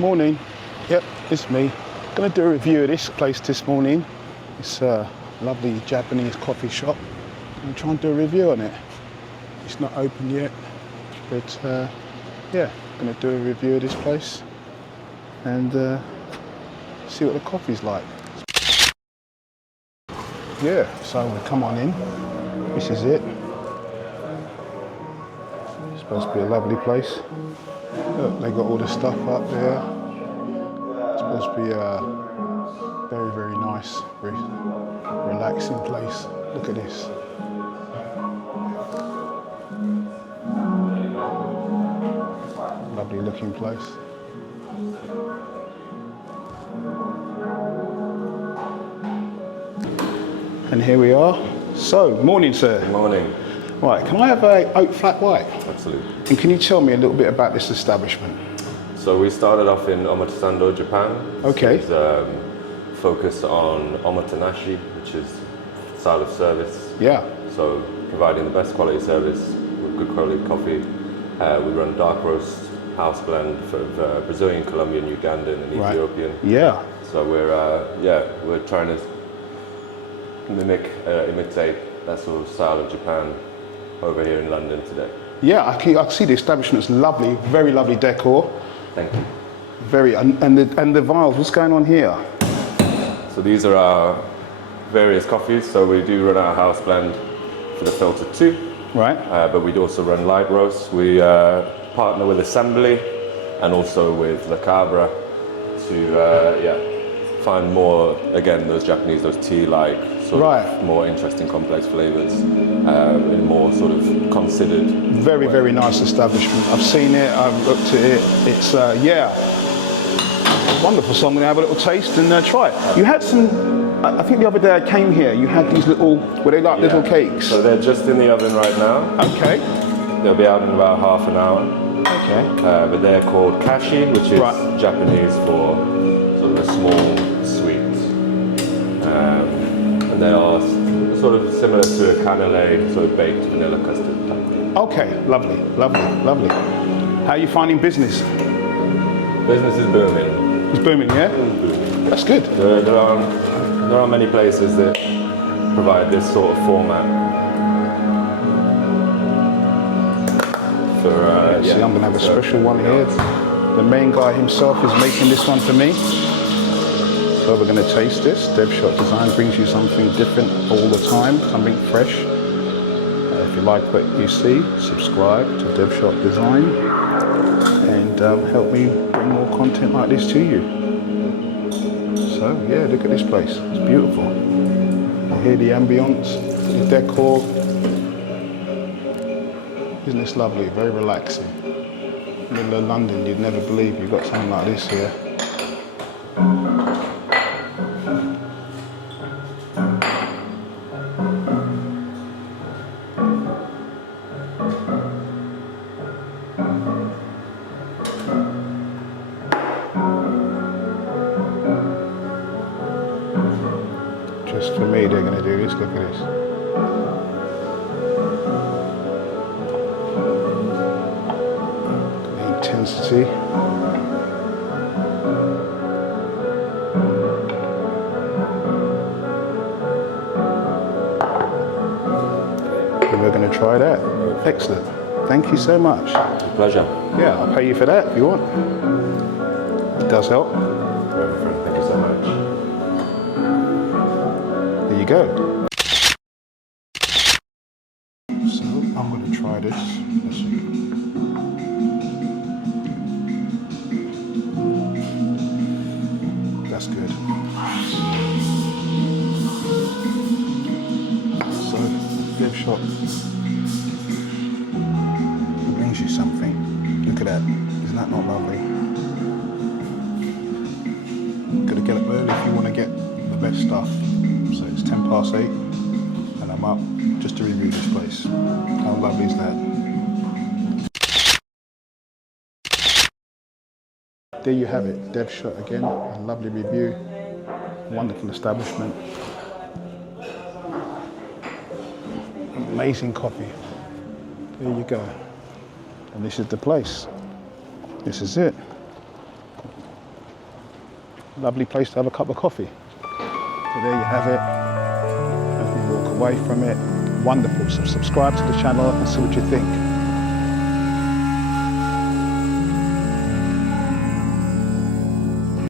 Morning. Yep, it's me. Gonna do a review of this place this morning. It's a lovely Japanese coffee shop. I'm trying to do a review on it. It's not open yet, but yeah, gonna do a review of this place and see what the coffee's like. Yeah, so we come on in. This is it. It's supposed to be a lovely place. Look, they got all the stuff up there. It's supposed to be a very, very nice, very relaxing place. Look at this. Lovely looking place. And here we are. So, morning, sir. Good morning. Right, can I have a oat flat white? Absolutely. And can you tell me a little bit about this establishment? So we started off in Omotesando, Japan. Okay. It's focused on omotenashi, which is style of service. Yeah. So providing the best quality service with good quality coffee. We run dark roast, house blend for Brazilian, Colombian, Ugandan, and Ethiopian. Yeah. So we're trying to imitate that sort of style of Japan over here in London today. Yeah, I can see the establishment's lovely, very lovely decor. Thank you. Very, and the vials, what's going on here? So these are our various coffees. So we do run our house blend for the filter too. Right. But we'd also run light roast. We partner with Assembly and also with La Cabra to find more, again, those Japanese, those tea-like, sort of more interesting complex flavors in more sort of considered. Very, very nice establishment. I've seen it, I've looked at it. It's, wonderful. So I'm going to have a little taste and try it. You had some, I think the other day I came here, you had these little, were they like little cakes? So they're just in the oven right now. Okay. They'll be out in about half an hour. Okay. But they're called kashi, which is Japanese for sort of a small sweet. And they are sort of similar to a cannelé, sort of baked vanilla custard type thing. Okay, lovely, lovely, lovely. How are you finding business? Business is booming. It's booming, yeah? Booming. That's good. There are many places that provide this sort of format. See, I'm going to have a special one here. The main guy himself is making this one for me. So we're going to taste this. Devshotdesign brings you something different all the time, something fresh. If you like what you see, subscribe to Devshotdesign and help me bring more content like this to you. So yeah, look at this place. It's beautiful. You hear the ambience, the decor. Isn't this lovely? Very relaxing. Middle of London, you'd never believe you've got something like this here. Just for me, they're going to do this. Look at this. The intensity. And we're going to try that. Excellent. Thank you so much. A pleasure. Yeah, I'll pay you for that if you want. It does help. Thank you so much. There you go. So I'm going to try this. Let's see. That's good. So, Devshot brings you something. Look at that. Isn't that not lovely? Gotta get up early if you want to get the best stuff. So it's 8:10 and I'm up just to review this place. How lovely is that? There you have it, Devshot again, a lovely review, wonderful establishment. Amazing coffee. There you go. And this is the place. This is it. lovely place to have a cup of coffee. So there you have it. As we walk away from it, wonderful. So subscribe to the channel and see what you think.